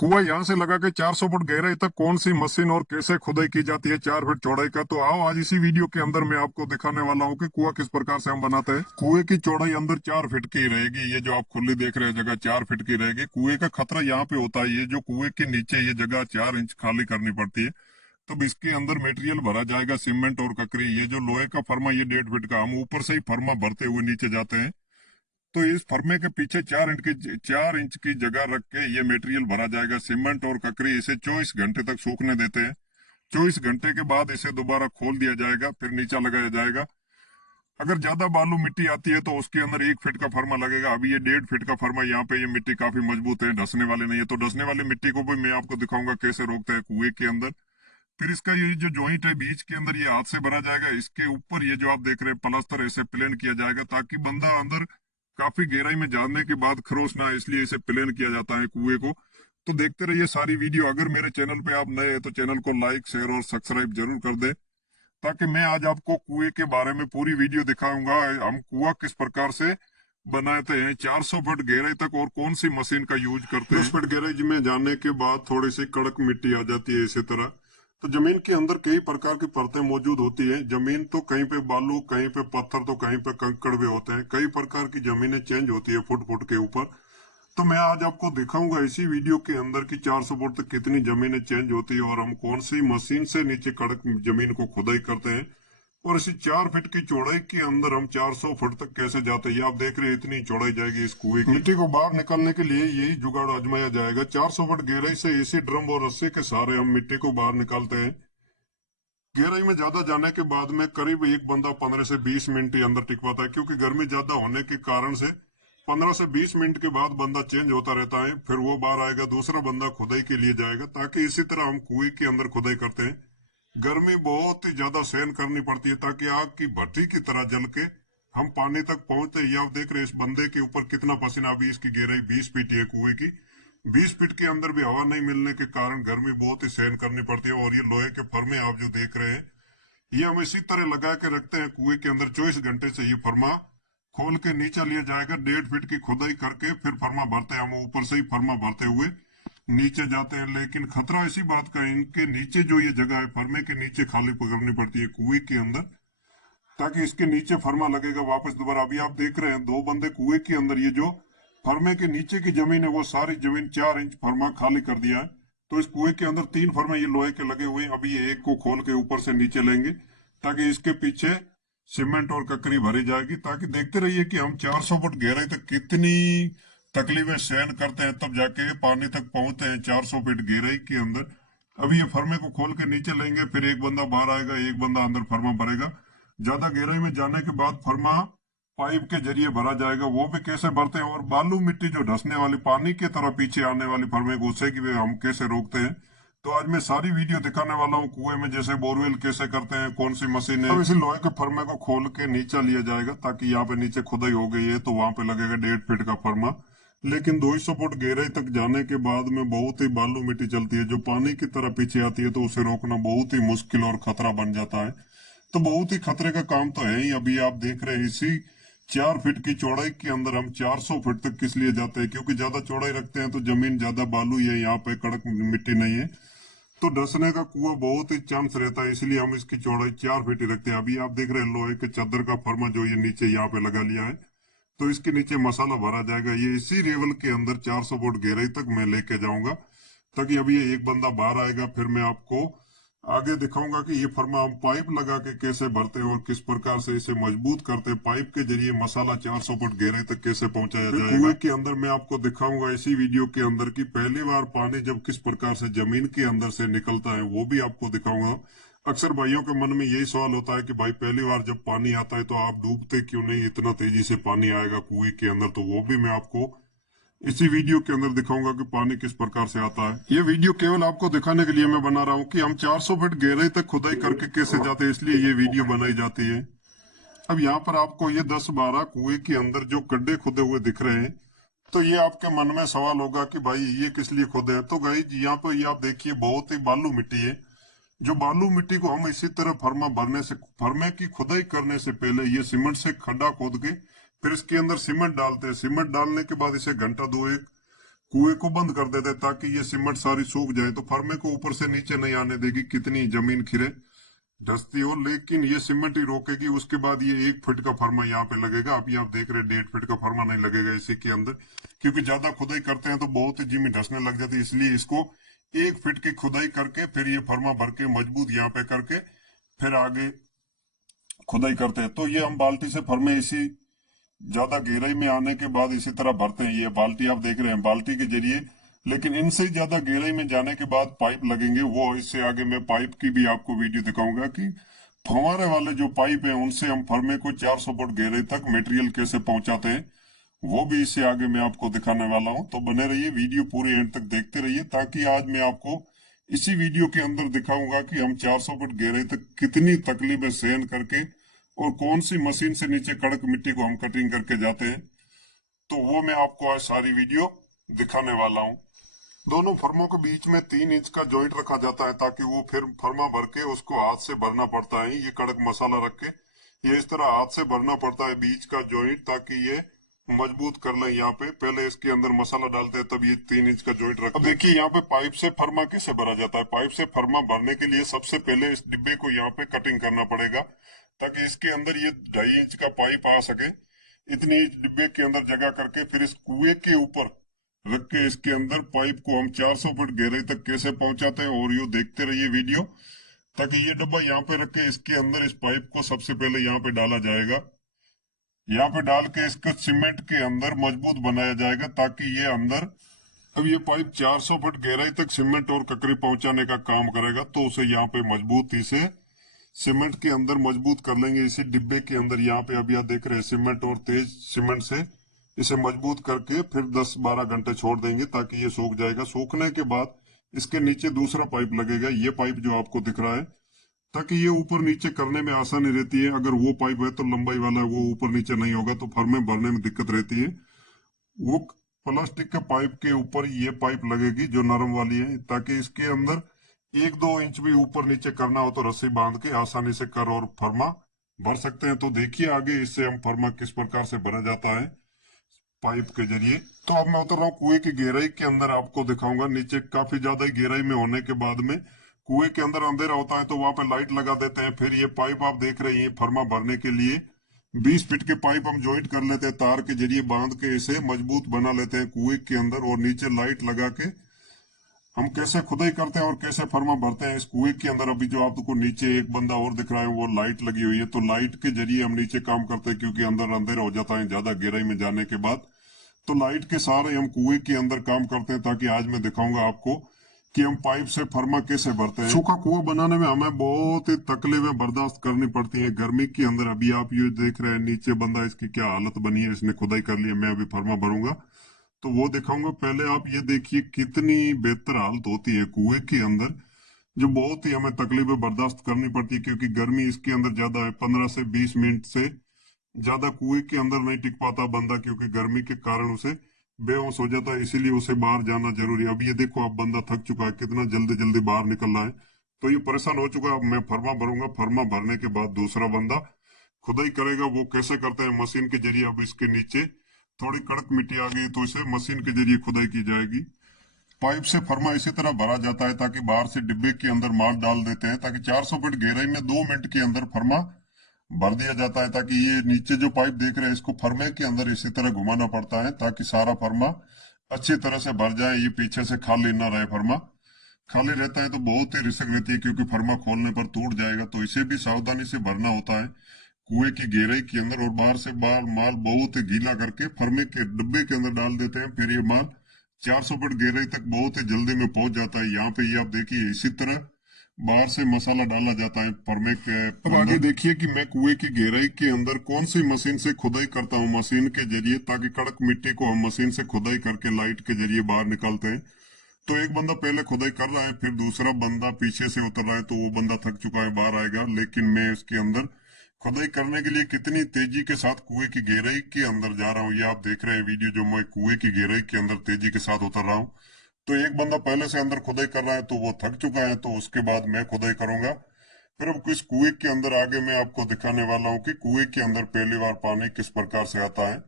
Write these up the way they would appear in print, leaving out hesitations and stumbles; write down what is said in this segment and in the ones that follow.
कुआं यहाँ से लगा के 400 फुट गहराई तक कौन सी मशीन और कैसे खुदाई की जाती है 4 फीट चौड़ाई का। तो आओ आज इसी वीडियो के अंदर मैं आपको दिखाने वाला हूँ कि कुआं किस प्रकार से हम बनाते हैं। कुएं की चौड़ाई अंदर 4 फीट की रहेगी। ये जो आप खुली देख रहे हैं जगह 4 फीट की रहेगी। कुएं का खतरा यहाँ पे होता है, ये जो कुएं के नीचे ये जगह 4 इंच खाली करनी पड़ती है। तब इसके अंदर मटेरियल भरा जाएगा, सीमेंट और ककरी। ये जो लोहे का फर्मा ये 1.5 फीट का, हम ऊपर से ही फर्मा भरते हुए नीचे जाते हैं। तो इस फर्मे के पीछे 4 इंच की जगह रख के ये मटेरियल भरा जाएगा, सीमेंट और ककरी। इसे 24 घंटे तक सूखने देते हैं। 24 घंटे के बाद इसे दोबारा खोल दिया जाएगा, फिर नीचा लगाया जाएगा। अगर ज्यादा बालू मिट्टी आती है तो उसके अंदर 1 फीट का फर्मा लगेगा। अभी ये 1.5 फीट का फर्मा, यहाँ पे ये मिट्टी काफी मजबूत है, धसने वाले नहीं है। तो धसने वाली मिट्टी को भी मैं आपको दिखाऊंगा कैसे रोकते हैं कुएं के अंदर। फिर इसका ये जो जॉइंट है बीच के अंदर, ये हाथ से भरा जाएगा। इसके ऊपर ये जो आप देख रहे हैं प्लास्टर ऐसे प्लेन किया जाएगा, ताकि बंदा अंदर काफी गहराई में जाने के बाद खरोच ना आए, इसलिए इसे प्लेन किया जाता है कुएं को। तो देखते रहिए सारी वीडियो। अगर मेरे चैनल पे आप नए हैं तो चैनल को लाइक शेयर और सब्सक्राइब जरूर कर दे, ताकि मैं आज आपको कुएं के बारे में पूरी वीडियो दिखाऊंगा। हम कुआं किस प्रकार से बनाते हैं 400 फुट गहराई तक, और कौन सी मशीन का यूज करते हैं। 10 फुट गहराई में जाने के बाद थोड़ी सी कड़क मिट्टी आ जाती है इसी तरह। तो जमीन के अंदर कई प्रकार की परतें मौजूद होती हैं। जमीन तो कहीं पे बालू, कहीं पे पत्थर, तो कहीं पे कंकड़ भी होते हैं। कई प्रकार की जमीनें चेंज होती है फुट फुट के ऊपर। तो मैं आज आपको दिखाऊंगा इसी वीडियो के अंदर कि 400 फुट तक कितनी जमीनें चेंज होती है, और हम कौन सी मशीन से नीचे कड़क जमीन को खुदाई करते हैं, और इसी 4 फीट की चौड़ाई के अंदर हम 400 फुट तक कैसे जाते हैं। ये आप देख रहे हैं इतनी चौड़ाई जाएगी इस कुएं की। मिट्टी को बाहर निकालने के लिए यही जुगाड़ आजमाया जाएगा। 400 फुट गहराई से इसी ड्रम और रस्सी के सहारे हम मिट्टी को बाहर निकालते हैं। गहराई में ज्यादा जाने के बाद में करीब एक बंदा 15 से 20 मिनट ही अंदर टिक पाता है, क्योंकि गर्मी ज्यादा होने के कारण से 15 से 20 मिनट के बाद बंदा चेंज होता रहता है। फिर वो बाहर आएगा, दूसरा बंदा खुदाई के लिए जाएगा, ताकि इसी तरह हम कुएं के अंदर खुदाई करते हैं। गर्मी बहुत ही ज्यादा सहन करनी पड़ती है, ताकि आग की भट्टी की तरह जल के हम पानी तक पहुंचते। ये आप देख रहे हैं इस बंदे के ऊपर कितना पसीना। अभी इसकी गहराई 20 फीट है कुएं की। 20 फीट के अंदर भी हवा नहीं मिलने के कारण गर्मी बहुत ही सहन करनी पड़ती है। और ये लोहे के फर्मे आप जो देख रहे हैं, ये हम इसी तरह लगा के रखते हैं कुएं के अंदर। 24 घंटे से ये फर्मा खोल के नीचे लिया जाएगा। 1.5 फीट की खुदाई करके फिर फर्मा भरते हैं। हम ऊपर से ही फर्मा भरते हुए नीचे जाते हैं। लेकिन खतरा इसी बात का है, इनके नीचे जो ये जगह है फर्मे के नीचे खाली करनी पड़ती है कुएं के अंदर, ताकि इसके नीचे फर्मा लगेगा वापस दोबारा। अभी आप देख रहे हैं 2 बंदे कुएं के अंदर, ये जो फर्मे के नीचे की जमीन है वो सारी जमीन 4 इंच फर्मा खाली कर दिया है। तो इस कुएं के अंदर 3 फर्मे ये लोहे के लगे हुए हैं। अभी ये एक को खोल के ऊपर से नीचे लेंगे, ताकि इसके पीछे सीमेंट और ककरी भरी जाएगी। ताकि देखते रहिए कि हम 400 फुट गहराई तक कितनी तकलीफें सहन करते हैं, तब जाके पानी तक पहुंचते हैं 400 फीट गहराई के अंदर। अभी ये फर्मे को खोल के नीचे लेंगे, फिर एक बंदा बाहर आएगा, एक बंदा अंदर फर्मा भरेगा। ज्यादा गहराई में जाने के बाद फर्मा पाइप के जरिए भरा जाएगा। वो भी कैसे भरते हैं, और बालू मिट्टी जो धसने वाली पानी की तरह पीछे आने वाली फर्मे को, उसे की हम कैसे रोकते हैं। तो आज मैं सारी वीडियो दिखाने वाला हूँ। कुएं में जैसे बोरवेल कैसे करते हैं, कौन सी मशीन है। अब इसी लोहे के फर्मे को खोल के नीचा लिया जाएगा, ताकि यहाँ पे नीचे खुदाई हो गई है तो वहां पे लगेगा 1.5 फीट का फर्मा। लेकिन 200 फुट गहराई तक जाने के बाद में बहुत ही बालू मिट्टी चलती है, जो पानी की तरह पीछे आती है। तो उसे रोकना बहुत ही मुश्किल और खतरा बन जाता है। तो बहुत ही खतरे का काम तो है ही। अभी आप देख रहे हैं इसी 4 फीट की चौड़ाई के अंदर हम 400 फीट तक किस लिए जाते हैं, क्योंकि ज्यादा चौड़ाई रखते हैं तो जमीन ज्यादा बालू है, यहाँ पे कड़क मिट्टी नहीं है, तो धंसने का कुआं बहुत ही चांस रहता है। इसलिए हम इसकी चौड़ाई 4 फीट ही रखते हैं। अभी आप देख रहे हैं लोहे के चादर का फर्मा जो ये नीचे यहाँ पे लगा लिया है, तो इसके नीचे मसाला भरा जाएगा। ये इसी लेवल के अंदर 400 फुट गहराई तक मैं लेके जाऊंगा, ताकि अभी ये एक बंदा बाहर आएगा, फिर मैं आपको आगे दिखाऊंगा कि ये फर्मा हम पाइप लगा के कैसे भरते हैं, और किस प्रकार से इसे मजबूत करते हैं। पाइप के जरिए मसाला 400 फुट गहराई तक कैसे पहुंचाया जाएगा। कुएं के अंदर मैं आपको दिखाऊंगा इसी वीडियो के अंदर की पहली बार पानी जब किस प्रकार से जमीन के अंदर से निकलता है, वो भी आपको दिखाऊंगा। अक्सर भाइयों के मन में यही सवाल होता है कि भाई पहली बार जब पानी आता है तो आप डूबते क्यों नहीं, इतना तेजी से पानी आएगा कुएं के अंदर। तो वो भी मैं आपको इसी वीडियो के अंदर दिखाऊंगा कि पानी किस प्रकार से आता है। ये वीडियो केवल आपको दिखाने के लिए मैं बना रहा हूँ कि हम 400 फीट गहराई तक खुदाई करके कैसे जाते हैं, इसलिए ये वीडियो बनाई जाती है। अब यहाँ पर आपको ये 10-12 कुएं के अंदर जो गड्ढे खुदे हुए दिख रहे हैं, तो ये आपके मन में सवाल होगा कि भाई ये किस लिए खोदे हैं। तो गाइस यहाँ पर ये आप देखिए बहुत ही बालू मिट्टी है। जो बालू मिट्टी को हम इसी तरह फर्मा भरने से, फर्मे की खुदाई करने से पहले ये सीमेंट से खड्डा खोद के फिर इसके अंदर सीमेंट डालते हैं। सीमेंट डालने के बाद इसे घंटा 2-1 कुएं को बंद कर देते हैं ताकि ये सीमेंट सारी सूख जाए, तो फर्मे को ऊपर से नीचे नहीं आने देगी, कितनी जमीन खिरे धंसती हो, लेकिन ये सीमेंट ही रोकेगी। उसके बाद ये 1 फीट का फर्मा यहाँ पे लगेगा। अभी आप देख रहे हैं 1.5 फीट का फर्मा नहीं लगेगा इसी के अंदर, क्योंकि ज्यादा खुदाई करते हैं तो बहुत ही जमीन धंसने लग जाती है। इसलिए इसको 1 फीट की खुदाई करके फिर ये फर्मा भर के मजबूत यहाँ पे करके फिर आगे खुदाई करते हैं। तो ये हम बाल्टी से फर्मे इसी ज्यादा गहराई में आने के बाद इसी तरह भरते हैं। ये बाल्टी आप देख रहे हैं, बाल्टी के जरिए, लेकिन इनसे ज्यादा गहराई में जाने के बाद पाइप लगेंगे। वो इससे आगे मैं पाइप की भी आपको वीडियो दिखाऊंगा कि फंवारे वाले जो पाइप है उनसे हम फर्मे को 400 फुट गहराई तक मटेरियल कैसे पहुंचाते हैं, वो भी इससे आगे मैं आपको दिखाने वाला हूं। तो बने रहिए, वीडियो पूरे एंड तक देखते रहिए, ताकि आज मैं आपको इसी वीडियो के अंदर दिखाऊंगा कि हम 400 फुट गहराई तक कितनी तकलीफें सहन करके और कौन सी मशीन से नीचे कड़क मिट्टी को हम कटिंग करके जाते हैं। तो वो मैं आपको आज सारी वीडियो दिखाने वाला हूँ। दोनों फर्मों के बीच में 3 इंच का जॉइंट रखा जाता है, ताकि वो फिर फर्मा भर के उसको हाथ से भरना पड़ता है। ये कड़क मसाला रख के ये इस तरह हाथ से भरना पड़ता है बीच का जॉइंट, ताकि ये मजबूत कर ले। यहाँ पे पहले इसके अंदर मसाला डालते हैं, तब ये 3 इंच का जॉइंट रखते हैं। देखिए यहाँ पे पाइप से फर्मा कैसे भरा जाता है। पाइप से फर्मा भरने के लिए सबसे पहले इस डिब्बे को यहाँ पे कटिंग करना पड़ेगा, ताकि इसके अंदर ये 2.5 इंच का पाइप आ सके। इतनी डिब्बे के अंदर जगह करके फिर इस कुएं के ऊपर रख के इसके अंदर पाइप को हम 400 फुट गहराई तक कैसे पहुंचाते हैं, और ये देखते रहिए वीडियो, ताकि ये डब्बा यहाँ पे रख के इसके अंदर इस पाइप को सबसे पहले यहाँ पे डाला जाएगा। यहाँ पे डाल के इसको सीमेंट के अंदर मजबूत बनाया जाएगा, ताकि ये अंदर, अब ये पाइप 400 फुट गहराई तक सीमेंट और ककरी पहुंचाने का काम करेगा। तो उसे यहाँ पे मजबूती से सीमेंट के अंदर मजबूत कर लेंगे इसी डिब्बे के अंदर। यहाँ पे अभी आप देख रहे हैं सीमेंट और तेज सीमेंट से इसे मजबूत करके फिर 10-12 घंटे छोड़ देंगे, ताकि ये सूख जाएगा। सूखने के बाद इसके नीचे दूसरा पाइप लगेगा, ये पाइप जो आपको दिख रहा है, ताकि ये ऊपर नीचे करने में आसानी रहती है। अगर वो पाइप है तो लंबाई वाला है, वो ऊपर नीचे नहीं होगा तो फर्मे भरने में दिक्कत रहती है। वो प्लास्टिक के पाइप के ऊपर ये पाइप लगेगी जो नरम वाली है, ताकि इसके अंदर 1-2 इंच भी ऊपर नीचे करना हो तो रस्सी बांध के आसानी से कर और फर्मा भर सकते हैं। तो देखिए आगे इससे हम फर्मा किस प्रकार से भरा जाता है पाइप के जरिए। तो अब मैं उतर रहा हूँ कुएं की गहराई के अंदर, आपको दिखाऊंगा। नीचे काफी ज्यादा ही गहराई में होने के बाद में कुएं के अंदर अंधेरा होता है, तो वहां पे लाइट लगा देते हैं। फिर ये पाइप आप देख रहे हैं फर्मा भरने के लिए 20 फीट के पाइप हम ज्वाइंट कर लेते हैं, तार के जरिए बांध के इसे मजबूत बना लेते हैं कुएं के अंदर, और नीचे लाइट लगा के हम कैसे खुदाई करते हैं और कैसे फर्मा भरते हैं इस कुएं के अंदर। अभी जो आपको नीचे एक बंदा और दिख रहा है, वो लाइट लगी हुई है, तो लाइट के जरिए हम नीचे काम करते हैं, क्योंकि अंदर अंधेरा हो जाता है ज्यादा गहराई में जाने के बाद। तो लाइट के सहारे हम कुएं के अंदर काम करते हैं, ताकि आज मैं दिखाऊंगा आपको कि हम पाइप से फर्मा कैसे भरते हैं। सूखा कुआं बनाने में हमें बहुत ही तकलीफें बर्दाश्त करनी पड़ती है गर्मी के अंदर। अभी आप ये देख रहे हैं नीचे बंदा, इसकी क्या हालत बनी है, इसने खुदाई कर ली है। मैं अभी फर्मा भरूंगा तो वो दिखाऊंगा। पहले आप ये देखिए कितनी बेहतर हालत होती है कुएं के अंदर, जो बहुत ही हमें तकलीफें बर्दाश्त करनी पड़ती है, क्योंकि गर्मी इसके अंदर ज्यादा है। 15 से 20 मिनट से ज्यादा कुएं के अंदर नहीं टिक पाता बंदा, क्योंकि गर्मी के कारण उसे बेहोश हो जाता है, इसीलिए उसे बाहर जाना जरूरी है। अब ये देखो, अब बंदा थक चुका है, कितना जल्दी जल्दी बाहर निकल रहा है, तो ये परेशान हो चुका है। अब मैं फर्मा भरूंगा, फर्मा भरने के बाद दूसरा बंदा खुदाई करेगा। वो कैसे करते हैं, मशीन के जरिए। अब इसके नीचे थोड़ी कड़क मिट्टी आ गई, तो इसे मशीन के जरिए खुदाई की जाएगी। पाइप से फर्मा इसी तरह भरा जाता है, ताकि बाहर से डिब्बे के अंदर माल डाल देते हैं, ताकि 400 फीट गहराई में 2 मिनट के अंदर फर्मा भर दिया जाता है। ताकि ये नीचे जो पाइप देख रहे हैं, इसको फर्मे के अंदर इसी तरह घुमाना पड़ता है, ताकि सारा फर्मा अच्छी तरह से भर जाए। ये पीछे से खाली ना रहे, फर्मा खाली रहता है तो बहुत ही रिस्क रहती है, क्योंकि फर्मा खोलने पर टूट जाएगा। तो इसे भी सावधानी से भरना होता है कुएं की गहराई के अंदर, और बाहर से बाहर माल बहुत ही गीला करके फर्मे के डिब्बे के अंदर डाल देते हैं। फिर ये माल 400 फुट गहराई तक बहुत ही जल्दी में पहुंच जाता है। यहाँ पे ये आप देखिए इसी तरह बाहर से मसाला डाला जाता है फर्मे के। अब आगे देखिए कि मैं कुएं की गहराई के अंदर कौन सी मशीन से खुदाई करता हूँ, मशीन के जरिए, ताकि कड़क मिट्टी को हम मशीन से खुदाई करके लाइट के जरिए बाहर निकालते हैं। तो एक बंदा पहले खुदाई कर रहा है, फिर दूसरा बंदा पीछे से उतर रहा है, तो वो बंदा थक चुका है, बाहर आएगा। लेकिन मैं इसके अंदर खुदाई करने के लिए कितनी तेजी के साथ कुएं की गहराई के अंदर जा रहा हूँ, ये आप देख रहे हैं वीडियो, जो मैं कुएं की गहराई के अंदर तेजी के साथ उतर रहा हूँ। तो एक बंदा पहले से अंदर खुदाई कर रहा है, तो वो थक चुका है, तो उसके बाद मैं खुदाई करूंगा। फिर अब इस कुएं के अंदर आगे मैं आपको दिखाने वाला हूँ कि कुएं के अंदर पहली बार पानी किस प्रकार से आता है।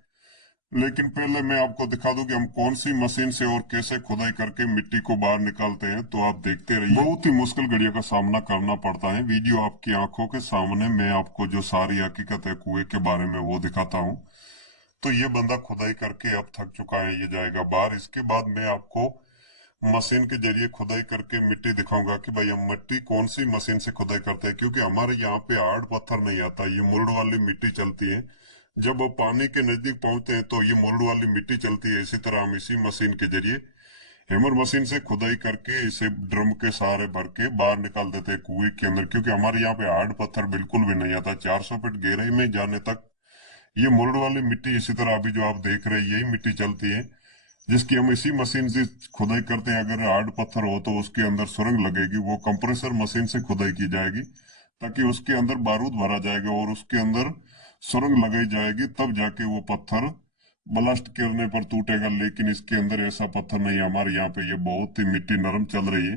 लेकिन पहले मैं आपको दिखा दूं कि हम कौन सी मशीन से और कैसे खुदाई करके मिट्टी को बाहर निकालते हैं, तो आप देखते रहिए। बहुत ही मुश्किल घड़ियों का सामना करना पड़ता है। वीडियो आपकी आंखों के सामने मैं आपको जो सारी हकीकत है कुएं के बारे में वो दिखाता हूँ। तो ये बंदा खुदाई करके अब थक चुका है, ये जाएगा बाहर। इसके बाद मैं आपको मशीन के जरिए खुदाई करके मिट्टी दिखाऊंगा कि भाई हम मिट्टी कौन सी मशीन से खुदाई करते हैं, क्योंकि हमारे यहाँ पे हार्ड पत्थर नहीं आता, ये मुरड़ वाली मिट्टी चलती है। जब वो पानी के नजदीक पहुंचते हैं तो ये मुरड़ वाली मिट्टी चलती है। इसी तरह हम इसी मशीन के जरिए हेमर मशीन से खुदाई करके इसे ड्रम के सहारे भर के बाहर निकाल देते हैं कुएं के अंदर, क्योंकि हमारे यहाँ पे हार्ड पत्थर बिल्कुल भी नहीं आता। 400 फीट गहराई में जाने तक ये मुरड़ वाली मिट्टी, इसी तरह अभी जो आप देख रहे हैं यही मिट्टी चलती है, जिसकी हम इसी मशीन से खुदाई करते हैं। अगर हार्ड पत्थर हो तो उसके अंदर सुरंग लगेगी, वो कंप्रेसर मशीन से खुदाई की जाएगी ताकि उसके अंदर बारूद भरा जाएगा और उसके अंदर सुरंग लगाई जाएगी, तब जाके वो पत्थर ब्लास्ट करने पर टूटेगा। लेकिन इसके अंदर ऐसा पत्थर नहीं है हमारे यहाँ पे, ये बहुत ही मिट्टी नरम चल रही है,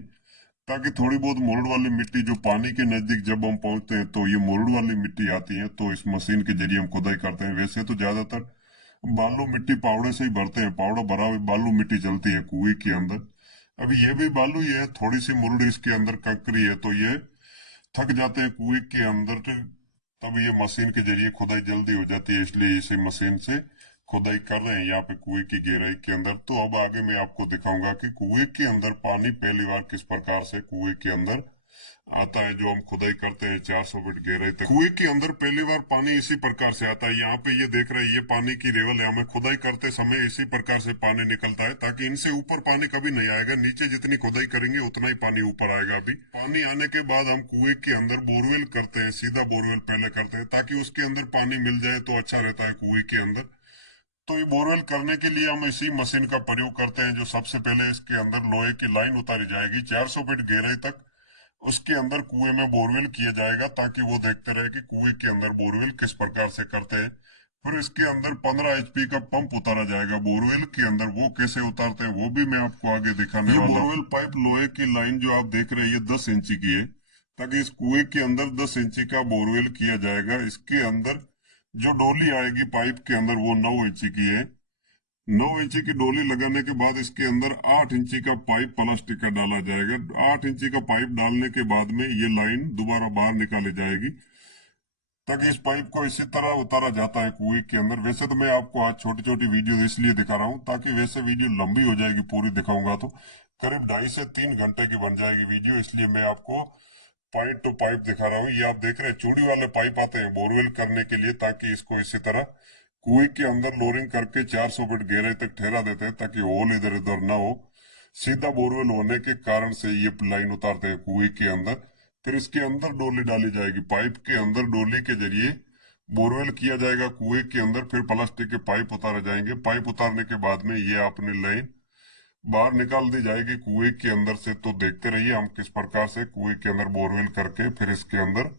ताकि थोड़ी बहुत मुरड़ वाली मिट्टी जो पानी के नजदीक जब हम पहुंचते हैं तो ये मुरड़ वाली मिट्टी आती है, तो इस मशीन के जरिए हम खुदाई करते हैं। वैसे तो ज्यादातर बालू मिट्टी पावड़े से ही भरते हैं, पावड़ा भरा हुआ बालू मिट्टी चलती है कुएं के अंदर। अभी ये भी बालू ही है, थोड़ी सी मुरड़ी इसके अंदर कंकरी है, तो ये थक जाते हैं कुएं के अंदर। तब ये मशीन के जरिए खुदाई जल्दी हो जाती है, इसलिए इसी मशीन से खुदाई कर रहे हैं यहाँ पे कुएं की गहराई के अंदर। तो अब आगे मैं आपको दिखाऊंगा कि कुएं के अंदर पानी पहली बार किस प्रकार से कुएं के अंदर आता है, जो हम खुदाई करते हैं 400 फीट गहराई तक। कुएं के अंदर पहली बार पानी इसी प्रकार से आता है। यहाँ पे ये देख रहे हैं, ये पानी की लेवल है। हमें खुदाई करते समय इसी प्रकार से पानी निकलता है, ताकि इनसे ऊपर पानी कभी नहीं आएगा। नीचे जितनी खुदाई करेंगे उतना ही पानी ऊपर आएगा। अभी पानी आने के बाद हम कुएं के अंदर बोरवेल करते हैं, सीधा बोरवेल पहले करते हैं ताकि उसके अंदर पानी मिल जाए तो अच्छा रहता है कुएं के अंदर। तो ये बोरवेल करने के लिए हम इसी मशीन का प्रयोग करते हैं। जो सबसे पहले इसके अंदर लोहे की लाइन उतारी जाएगी 400 फीट गहराई तक, उसके अंदर कुएं में बोरवेल किया जाएगा, ताकि वो देखते रहे कि कुएं के अंदर बोरवेल किस प्रकार से करते हैं। फिर इसके अंदर 15 एचपी का पंप उतारा जाएगा बोरवेल के अंदर। वो कैसे उतारते हैं वो भी मैं आपको आगे दिखाने वाला हूं। बोरवेल पाइप लोहे की लाइन जो आप देख रहे हैं ये 10 इंची की है, ताकि इस कुएं के अंदर 10 इंची का बोरवेल किया जाएगा। इसके अंदर जो डोली आएगी पाइप के अंदर वो 9 इंची की है। 9 इंची की डोली लगाने के बाद इसके अंदर 8 इंची का पाइप प्लास्टिक का डाला जाएगा। 8 इंची का पाइप डालने के बाद में ये लाइन दोबारा बाहर निकाली जाएगी, ताकि इस पाइप को इसी तरह उतारा जाता है कुएं के अंदर। वैसे तो मैं आपको आज छोटी छोटी वीडियो इसलिए दिखा रहा हूँ, ताकि वैसे वीडियो लंबी हो जाएगी, पूरी दिखाऊंगा तो करीब 2.5 से 3 घंटे की बन जाएगी वीडियो, इसलिए मैं आपको पाइप टू पाइप दिखा रहा हूँ। ये आप देख रहे हैं चूड़ी वाले पाइप आते हैं बोरवेल करने के लिए, ताकि इसको इसी तरह कुएं के अंदर लोरिंग करके 400 फीट गहराई तक ठहरा देते हैं, ताकि होल इधर उधर ना हो। सीधा बोरवेल होने के कारण से ये लाइन उतारते हैं कुएं के अंदर। फिर इसके अंदर डोली डाली जाएगी, पाइप के अंदर डोली के जरिए बोरवेल किया जाएगा कुएं के अंदर। फिर प्लास्टिक के पाइप उतारे जाएंगे। पाइप उतारने के बाद में ये अपनी लाइन बाहर निकाल दी जाएगी कुएं के अंदर से। तो देखते रहिए हम किस प्रकार से कुएं के अंदर बोरवेल करके फिर इसके अंदर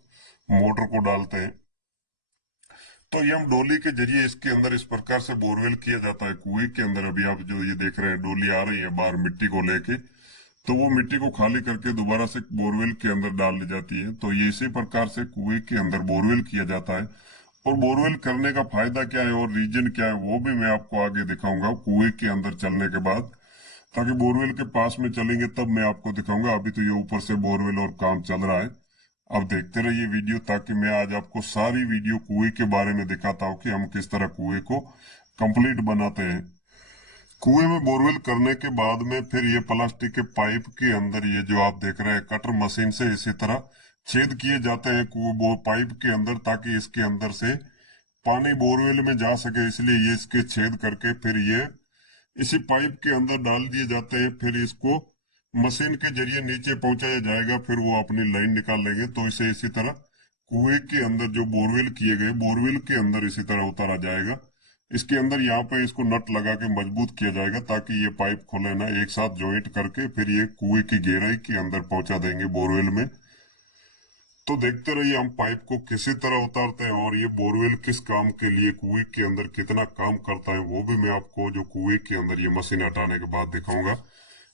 मोटर को डालते हैं। तो ये हम डोली के जरिए इसके अंदर इस प्रकार से बोरवेल किया जाता है कुएं के अंदर। अभी आप जो ये देख रहे हैं डोली आ रही है बाहर मिट्टी को लेके, तो वो मिट्टी को खाली करके दोबारा से बोरवेल के अंदर डाल दी जाती है। तो ये इसी प्रकार से कुएं के अंदर बोरवेल किया जाता है। और बोरवेल करने का फायदा क्या है और रीजन क्या है वो भी मैं आपको आगे दिखाऊंगा कुएं के अंदर चलने के बाद, ताकि बोरवेल के पास में चलेंगे तब मैं आपको दिखाऊंगा। अभी तो ये ऊपर से बोरवेल और काम चल रहा है। अब देखते रहिए वीडियो, ताकि मैं आज आपको सारी वीडियो कुएं के बारे में दिखाता हूँ कि हम किस तरह कुएं को कंप्लीट बनाते हैं। कुएं में बोरवेल करने के बाद में फिर ये प्लास्टिक के पाइप के अंदर ये जो आप देख रहे हैं कटर मशीन से इसी तरह छेद किए जाते हैं कुएं पाइप के अंदर, ताकि इसके अंदर से पानी बोरवेल में जा सके। इसलिए ये इसके छेद करके फिर ये इसी पाइप के अंदर डाल दिए जाते हैं। फिर इसको मशीन के जरिए नीचे पहुंचाया जाएगा, फिर वो अपनी लाइन निकाल लेंगे। तो इसे इसी तरह कुएं के अंदर जो बोरवेल किए गए बोरवेल के अंदर इसी तरह उतारा जाएगा। इसके अंदर यहाँ पे इसको नट लगा के मजबूत किया जाएगा, ताकि ये पाइप खुले ना। एक साथ ज्वाइंट करके फिर ये कुएं की गहराई के अंदर पहुंचा देंगे बोरवेल में। तो देखते रहिए हम पाइप को किसी तरह उतारते हैं और ये बोरवेल किस काम के लिए कुएं के अंदर कितना काम करता है वो भी मैं आपको जो कुएं के अंदर ये मशीन हटाने के बाद दिखाऊंगा।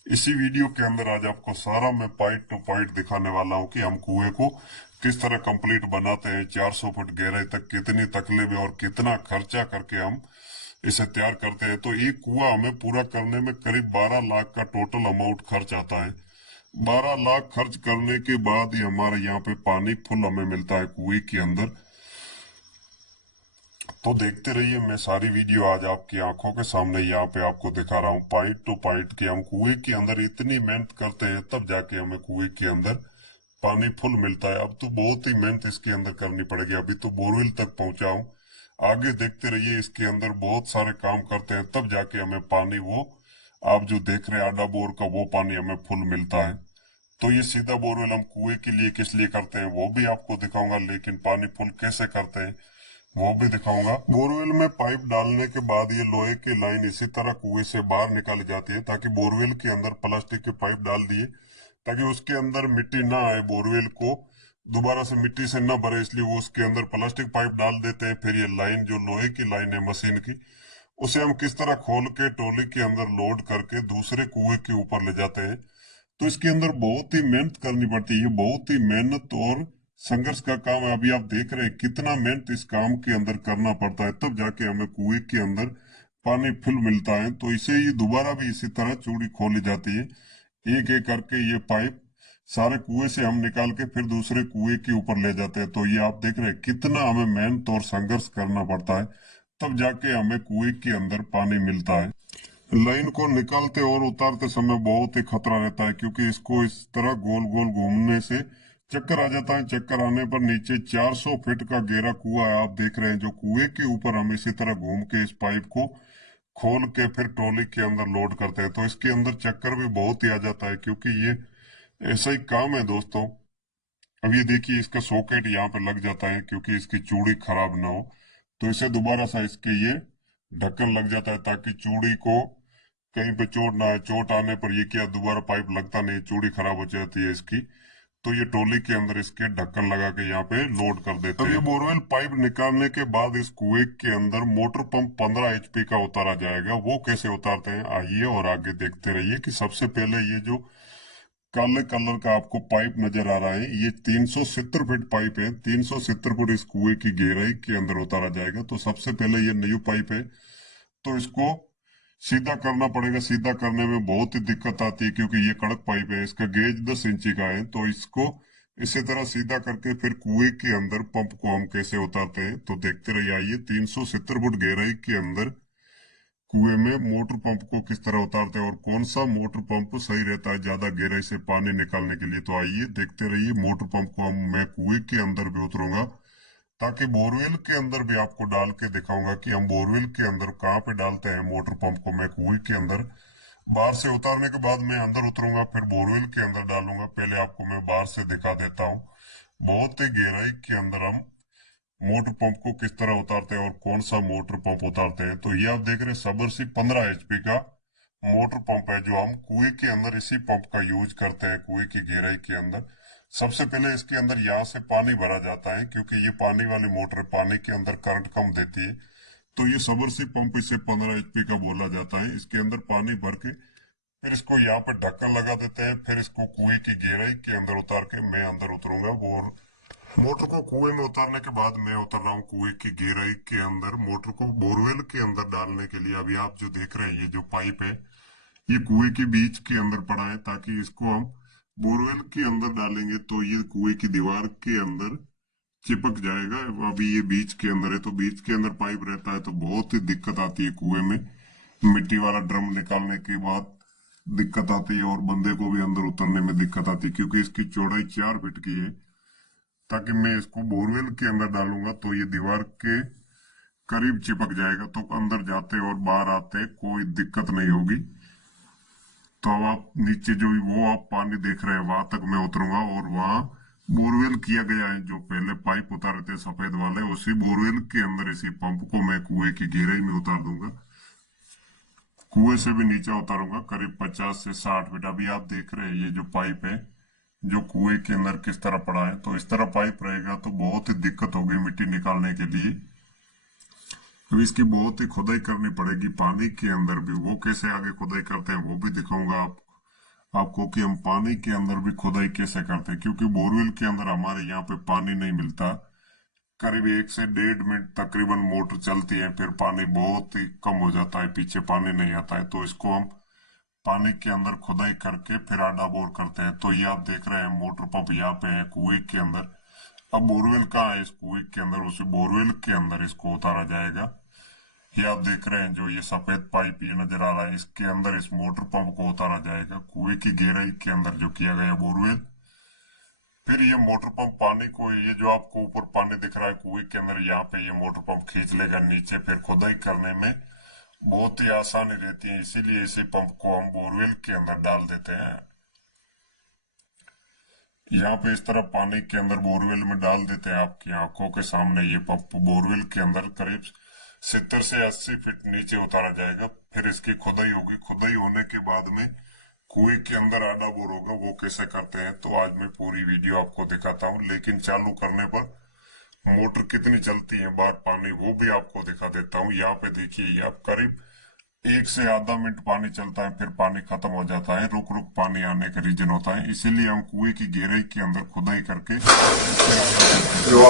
इसी वीडियो के अंदर आज आपको सारा मैं पॉइंट टू पॉइंट दिखाने वाला हूँ कि हम कुएं को किस तरह कंप्लीट बनाते हैं 400 फुट गहराई तक, कितनी तकलीफ और कितना खर्चा करके हम इसे तैयार करते हैं। तो एक कुआं हमें पूरा करने में करीब 12 लाख का टोटल अमाउंट खर्च आता है। 12 लाख खर्च करने के बाद ही हमारे यहाँ पे पानी फुल हमें मिलता है कुएं के अंदर। तो देखते रहिए, मैं सारी वीडियो आज आपकी आंखों के सामने यहाँ पे आपको दिखा रहा हूँ पॉइंट टू पॉइंट कि हम कुएं के अंदर इतनी मेहनत करते हैं तब जाके हमें कुएं के अंदर पानी फुल मिलता है। अब तो बहुत ही मेहनत इसके अंदर करनी पड़ेगी। अभी तो बोरवेल तक पहुंचा हूँ, आगे देखते रहिए। इसके अंदर बहुत सारे काम करते हैं तब जाके हमें पानी वो आप जो देख रहे हैं आडा बोर का वो पानी हमें फुल मिलता है। तो ये सीधा बोरवेल हम कुएं के लिए किस लिए करते हैं वो भी आपको दिखाऊंगा, लेकिन पानी फुल कैसे करते हैं वो भी दिखाऊंगा। बोरवेल में पाइप डालने के बाद ये लोहे की लाइन इसी तरह कुएं से बाहर निकाली जाती है, ताकि बोरवेल के अंदर प्लास्टिक के पाइप डाल दिए ताकि उसके अंदर मिट्टी ना आए, बोरवेल को दोबारा से मिट्टी से ना भरे, इसलिए वो उसके अंदर प्लास्टिक पाइप डाल देते हैं। फिर ये लाइन जो लोहे की लाइन है मशीन की, उसे हम किस तरह खोल के ट्रॉली के अंदर लोड करके दूसरे कुएं के ऊपर ले जाते हैं। तो इसके अंदर बहुत ही मेहनत करनी पड़ती है, बहुत ही मेहनत और संघर्ष का काम है। अभी आप देख रहे हैं कितना मेहनत इस काम के अंदर करना पड़ता है, तब जाके हमें कुएं के अंदर पानी फुल मिलता है। तो इसे ही दोबारा भी इसी तरह चूड़ी खोली जाती है, एक एक करके ये पाइप सारे कुएं से हम निकाल के फिर दूसरे कुएं के ऊपर ले जाते हैं। तो ये आप देख रहे हैं कितना हमें मेहनत और संघर्ष करना पड़ता है, तब जाके हमें कुएं के अंदर पानी मिलता है। लाइन को निकालते और उतारते समय बहुत ही खतरा रहता है, क्योंकि इसको इस तरह गोल गोल घूमने से चक्कर आ जाता है। चक्कर आने पर नीचे 400 फीट का गहरा कुआं है, आप देख रहे हैं, जो कुएं के ऊपर हम इसी तरह घूम के इस पाइप को खोल के फिर ट्रॉली के अंदर लोड करते हैं। तो इसके अंदर चक्कर भी बहुत ही आ जाता है, क्योंकि ये ऐसा ही काम है दोस्तों। अब ये देखिए, इसका सॉकेट यहाँ पे लग जाता है क्योंकि इसकी चूड़ी खराब ना हो, तो इसे दोबारा सा इसके ये ढक्कन लग जाता है ताकि चूड़ी को कहीं पे चोट ना आए। चोट आने पर ये क्या दोबारा पाइप लगता नहीं, चूड़ी खराब हो जाती है इसकी। तो ये ट्रॉली के अंदर इसके ढक्कन लगा के यहाँ पे लोड कर देते हैं। अब ये बोरवेल पाइप निकालने के बाद इस कुएं के अंदर मोटर पंप 15 HP का उतारा जाएगा। वो कैसे उतारते हैं आइए और आगे देखते रहिए। कि सबसे पहले ये जो काले कलर का आपको पाइप नजर आ रहा है, ये 370 फीट पाइप है। 370 फुट इस कुएं की गहराई के अंदर उतारा जाएगा। तो सबसे पहले ये न्यू पाइप है, तो इसको सीधा करना पड़ेगा। सीधा करने में बहुत ही दिक्कत आती है क्योंकि ये कड़क पाइप है, इसका गेज 10 इंची का है। तो इसको इसी तरह सीधा करके फिर कुएं के अंदर पंप को हम कैसे उतारते हैं तो देखते रहिए। आइए, 370 फुट गहराई के अंदर कुएं में मोटर पंप को किस तरह उतारते हैं और कौन सा मोटर पंप सही रहता है ज्यादा गहराई से पानी निकालने के लिए। तो आइए देखते रहिए। मोटर पंप को मैं कुएं के अंदर भी उतरूंगा, ताकि बोरवेल के अंदर भी आपको डाल के दिखाऊंगा कि हम बोरवेल के अंदर कहाँ पे डालते हैं मोटर पंप को। मैं कुएं के अंदर बाहर से उतारने के बाद मैं अंदर उतरूंगा, फिर बोरवेल के अंदर डालूंगा। पहले आपको मैं बाहर से दिखा देता हूँ बहुत ही गहराई के अंदर हम मोटर पंप को किस तरह उतारते हैं और कौन सा मोटर पंप उतारते हैं। तो ये आप देख रहे हैं सबर्सी 15 HP का मोटर पंप है, जो हम कुएं के अंदर इसी पंप का यूज करते हैं कुएं की गहराई के अंदर। सबसे पहले इसके अंदर यहाँ से पानी भरा जाता है, क्योंकि ये पानी वाली मोटर पानी के अंदर करंट कम देती है। तो ये सबर्सी पंप इसे 15 HP का बोला जाता है। इसके अंदर पानी भर के फिर इसको यहाँ पे ढक्कन लगा देते हैं। फिर इसको कुएं की गहराई के अंदर उतार के मैं अंदर उतरूंगा। और मोटर को कुएं में उतारने के बाद मैं उतर रहा हूँ कुएं की गहराई के अंदर मोटर को बोरवेल के अंदर डालने के लिए। अभी आप जो देख रहे हैं ये जो पाइप है, ये कुएं के बीच के अंदर पड़ा है, ताकि इसको हम बोरवेल के अंदर डालेंगे तो ये कुएं की दीवार के अंदर चिपक जाएगा। अभी ये बीच के अंदर है, तो बीच के अंदर पाइप रहता है, तो बहुत ही दिक्कत आती है कुएं में। मिट्टी वाला ड्रम निकालने के बाद दिक्कत आती है और बंदे को भी अंदर उतरने में दिक्कत आती है, क्योंकि इसकी चौड़ाई 4 फीट की है। ताकि मैं इसको बोरवेल के अंदर डालूंगा तो ये दीवार के करीब चिपक जाएगा, तो अंदर जाते और बाहर आते कोई दिक्कत नहीं होगी। तो अब आप नीचे जो वो आप पानी देख रहे हैं वहां तक मैं उतरूंगा, और वहां बोरवेल किया गया है। जो पहले पाइप उतारे थे सफेद वाले, उसी बोरवेल के अंदर इसी पंप को मैं कुएं की गहराई में उतार दूंगा। कुएं से भी नीचे उतारूंगा करीब 50 से 60 फीट। अभी आप देख रहे हैं ये जो पाइप है जो कुएं के अंदर किस तरह पड़ा है। तो इस तरह पाइप रहेगा तो बहुत ही दिक्कत होगी मिट्टी निकालने के लिए। अब इसकी बहुत ही खुदाई करनी पड़ेगी पानी के अंदर भी। वो कैसे आगे खुदाई करते हैं वो भी दिखाऊंगा आपको कि हम पानी के अंदर भी खुदाई कैसे करते हैं, क्योंकि बोरवेल के अंदर हमारे यहाँ पे पानी नहीं मिलता। करीब 1 से 1.5 मिनट तकरीबन मोटर चलती है, फिर पानी बहुत ही कम हो जाता है, पीछे पानी नहीं आता है। तो इसको हम पानी के अंदर खुदाई करके फिर आधा बोर करते हैं। तो ये आप देख रहे हैं मोटर पंप यहाँ पे है कुएं के अंदर। अब बोरवेल कहाँ है? इस कुएं के अंदर, उसी बोरवेल के अंदर इसको उतारा जाएगा। ये आप देख रहे हैं जो ये सफेद पाइप ये नजर आ रहा है, इसके अंदर इस मोटर पंप को उतारा जाएगा कुएं की गहराई के अंदर जो किया गया बोरवेल। फिर ये मोटर पंप पानी को, ये जो आपको ऊपर पानी दिख रहा है कुएं के अंदर, यहाँ पे ये मोटर पंप खींच लेगा नीचे। फिर खुदाई करने में बहुत ही आसानी रहती है, इसीलिए इसी पंप को हम बोरवेल के अंदर डाल देते हैं। यहाँ पे इस तरह पानी के अंदर बोरवेल में डाल देते हैं। आपकी आंखों के सामने ये पंप बोरवेल के अंदर करीब 70 से 80 फीट नीचे उतारा जाएगा। फिर इसकी खुदाई होगी। खुदाई होने के बाद में कुएं के अंदर आधा बोर होगा, वो कैसे करते हैं तो आज मैं पूरी वीडियो आपको दिखाता हूँ। लेकिन चालू करने पर मोटर कितनी चलती है बाहर पानी, वो भी आपको दिखा देता हूँ। यहाँ पे देखिए, ये आप करीब 1 से आधा मिनट पानी चलता है, फिर पानी खत्म हो जाता है। रुक रुक पानी आने का रीजन होता है, इसीलिए हम कुएं की गहराई के अंदर खुदाई करके जो